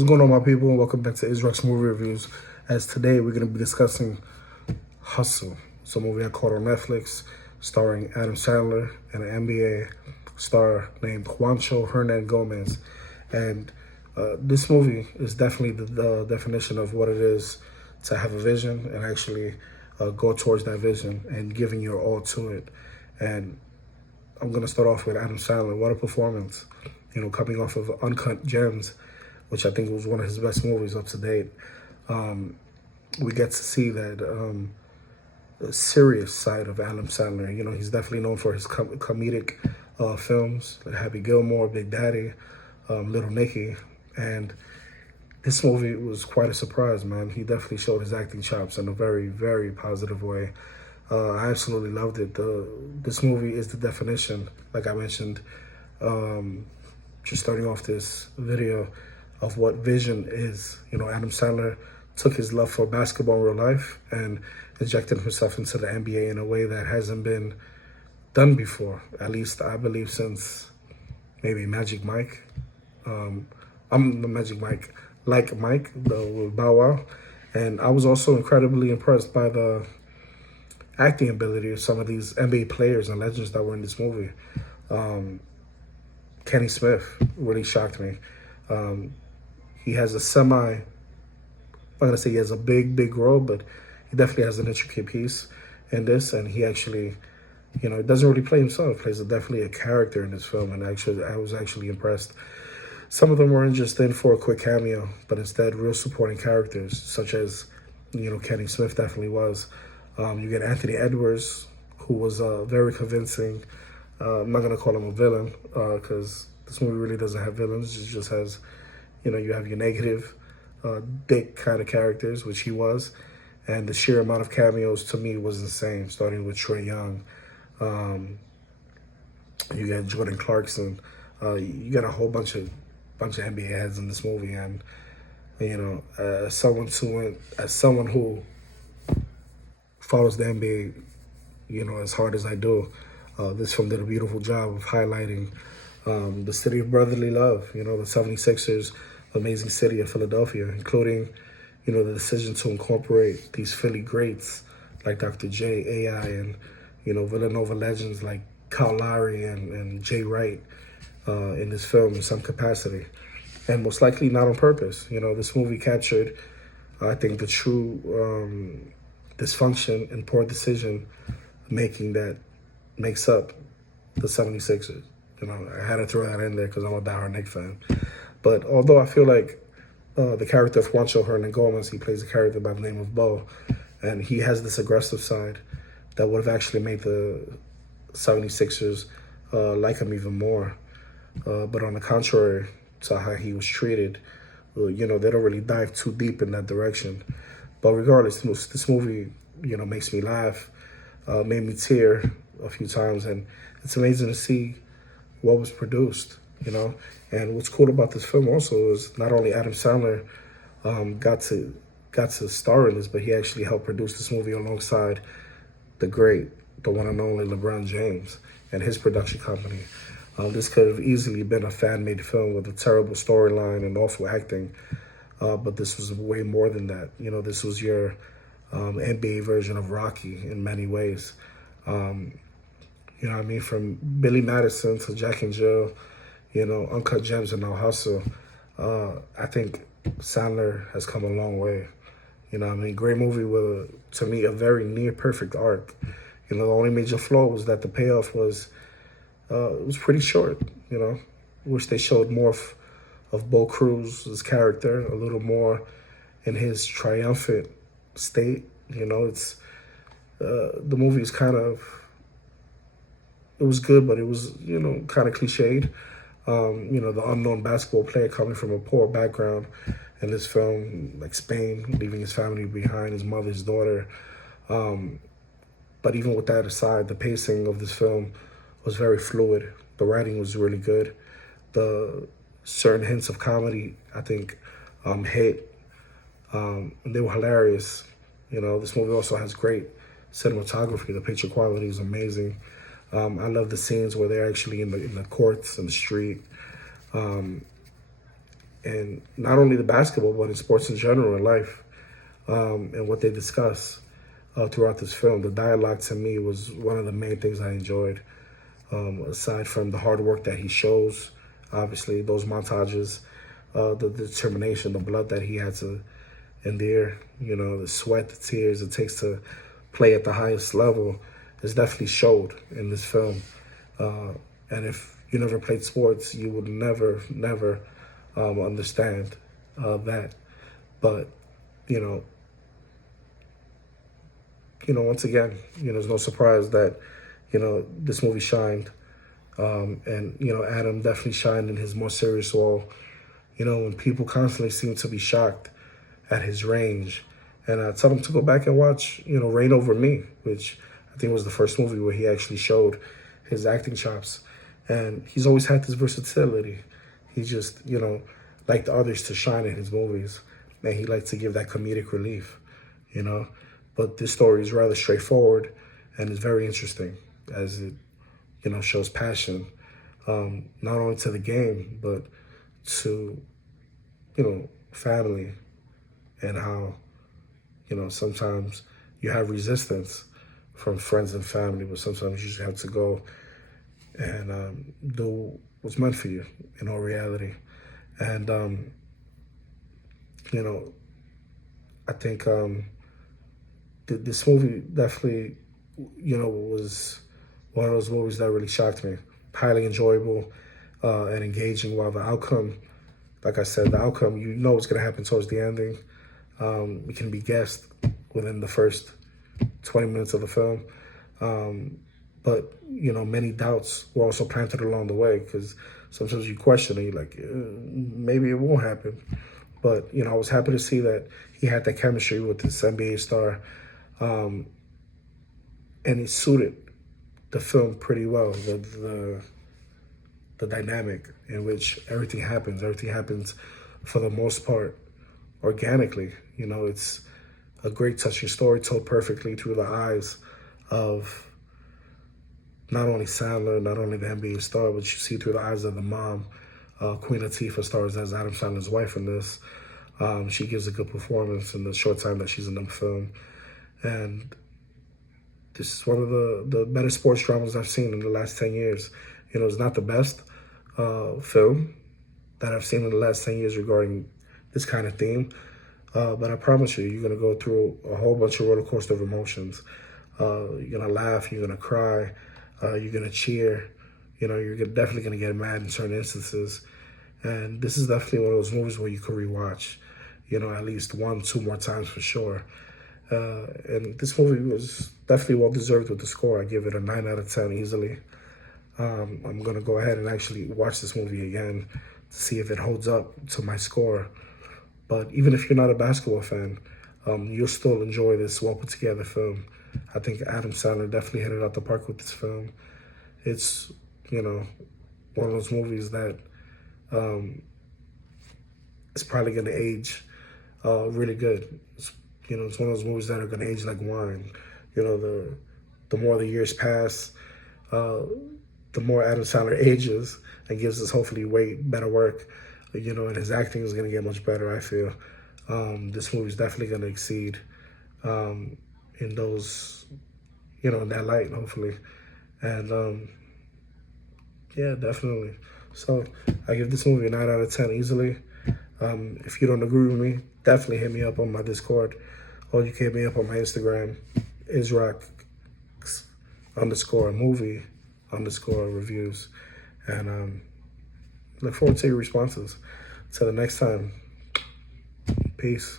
What's going on, my people? Welcome back to Israel's Movie Reviews. As today, we're going to be discussing Hustle. It's a movie I caught on Netflix, starring Adam Sandler and an NBA star named Juancho Hernangomez. And this movie is definitely the definition of what it is to have a vision and actually go towards that vision and giving your all to it. And I'm going to start off with Adam Sandler. What a performance. You know, coming off of Uncut Gems, which I think was one of his best movies up to date. We get to see that serious side of Adam Sandler. You know, he's definitely known for his comedic films, like Happy Gilmore, Big Daddy, Little Nicky. And this movie was quite a surprise, man. He definitely showed his acting chops in a very, very positive way. I absolutely loved it. This movie is the definition, like I mentioned, just starting off this video, of what vision is. You know, Adam Sandler took his love for basketball in real life and injected himself into the NBA in a way that hasn't been done before, at least I believe since maybe Magic Mike. I'm the Magic Mike, like Mike, with Bow Wow. And I was also incredibly impressed by the acting ability of some of these NBA players and legends that were in this movie. Kenny Smith really shocked me. He has a I'm not gonna say he has a big role, but he definitely has an intricate piece in this. And he actually, you know, doesn't really play himself. He plays definitely a character in this film. And actually, I was actually impressed. Some of them weren't just in for a quick cameo, but instead real supporting characters, such as, you know, Kenny Smith definitely was. You get Anthony Edwards, who was very convincing. I'm not gonna call him a villain, because this movie really doesn't have villains. It just has, you know, you have your negative, dick kind of characters, which he was. And the sheer amount of cameos to me was insane, starting with Trae Young. You got Jordan Clarkson. You got a whole bunch of NBA heads in this movie. And, you know, as someone who follows the NBA, you know, as hard as I do, this film did a beautiful job of highlighting the city of brotherly love, you know, the 76ers, amazing city of Philadelphia, including, you know, the decision to incorporate these Philly greats like Dr. J, AI, and, you know, Villanova legends like Kyle Lowry and Jay Wright in this film in some capacity. And most likely not on purpose. You know, this movie captured, I think, the true dysfunction and poor decision making that makes up the 76ers. You know, I had to throw that in there because I'm a diehard Knicks fan. But although I feel like the character of Juancho Hernangomez, he plays a character by the name of Bo, and he has this aggressive side that would have actually made the 76ers like him even more. But on the contrary to how he was treated, you know, they don't really dive too deep in that direction. But regardless, this movie, you know, makes me laugh, made me tear a few times, and it's amazing to see what was produced, you know. And what's cool about this film also is not only Adam Sandler got to star in this, but he actually helped produce this movie alongside the one and only LeBron James and his production company. This could have easily been a fan-made film with a terrible storyline and awful acting, but this was way more than that. You know, this was your NBA version of Rocky in many ways. You know what I mean? From Billy Madison to Jack and Jill, you know, Uncut Gems and now Hustle. I think Sandler has come a long way. You know what I mean? Great movie with, to me, a very near-perfect arc. You know, the only major flaw was that the payoff was, it was pretty short, you know. Wish they showed more of Bo Cruz's character, a little more in his triumphant state. You know, it's, the movie is kind of, it was good, but it was, you know, kind of cliched. You know, the unknown basketball player coming from a poor background in this film, like Spain, leaving his family behind, his mother, his daughter. But even with that aside, the pacing of this film was very fluid. The writing was really good. The certain hints of comedy, I think, hit. And they were hilarious. You know, this movie also has great cinematography. The picture quality is amazing. I love the scenes where they're actually in the courts and the street. and not only the basketball, but in sports in general, in life, and what they discuss throughout this film. The dialogue to me was one of the main things I enjoyed. Aside from the hard work that he shows, obviously those montages, the determination, the blood that he had to endure, the sweat, the tears it takes to play at the highest level is definitely showed in this film. And if you never played sports, you would never understand that. But you know, once again, it's no surprise that this movie shined, and Adam definitely shined in his more serious role. When people constantly seem to be shocked at his range, and I tell him to go back and watch, Reign Over Me, which I think was the first movie where he actually showed his acting chops. And he's always had this versatility. He just, liked others to shine in his movies, and he liked to give that comedic relief, But this story is rather straightforward and is very interesting as it, shows passion, not only to the game, but to, family, and how, sometimes you have resistance from friends and family, but sometimes you just have to go and do what's meant for you in all reality. And, I think this movie definitely, was one of those movies that really shocked me. Highly enjoyable and engaging, while the outcome, like I said, the outcome, what's going to happen towards the ending. It can be guessed within the first 20 minutes of the film. But, many doubts were also planted along the way, because sometimes you question and you're like, maybe it won't happen. But, I was happy to see that he had that chemistry with this NBA star. And it suited the film pretty well. The dynamic in which everything happens for the most part organically. It's a great touching story told perfectly through the eyes of not only Sandler, not only the NBA star, but you see through the eyes of the mom. Queen Latifah stars as Adam Sandler's wife in this. She gives a good performance in the short time that she's in the film. And this is one of the better sports dramas I've seen in the last 10 years. It's not the best film that I've seen in the last 10 years regarding this kind of theme. But I promise you're going to go through a whole bunch of roller coaster of emotions. You're going to laugh, you're going to cry, you're going to cheer. You're definitely going to get mad in certain instances. And this is definitely one of those movies where you could rewatch, at least 1-2 more times for sure. And this movie was definitely well-deserved with the score. I give it a 9 out of 10 easily. I'm going to go ahead and actually watch this movie again to see if it holds up to my score. But even if you're not a basketball fan, you'll still enjoy this well-put-together film. I think Adam Sandler definitely hit it out the park with this film. It's, one of those movies that is probably going to age really good. It's one of those movies that are going to age like wine. The more the years pass, the more Adam Sandler ages and gives us hopefully way better work. And his acting is going to get much better, I feel. This movie is definitely going to exceed in those, in that light, hopefully. And, yeah, definitely. So I give this movie a 9 out of 10 easily. If you don't agree with me, definitely hit me up on my Discord, or you can hit me up on my Instagram, isrock_movie_reviews. And look forward to your responses. Till the next time, peace.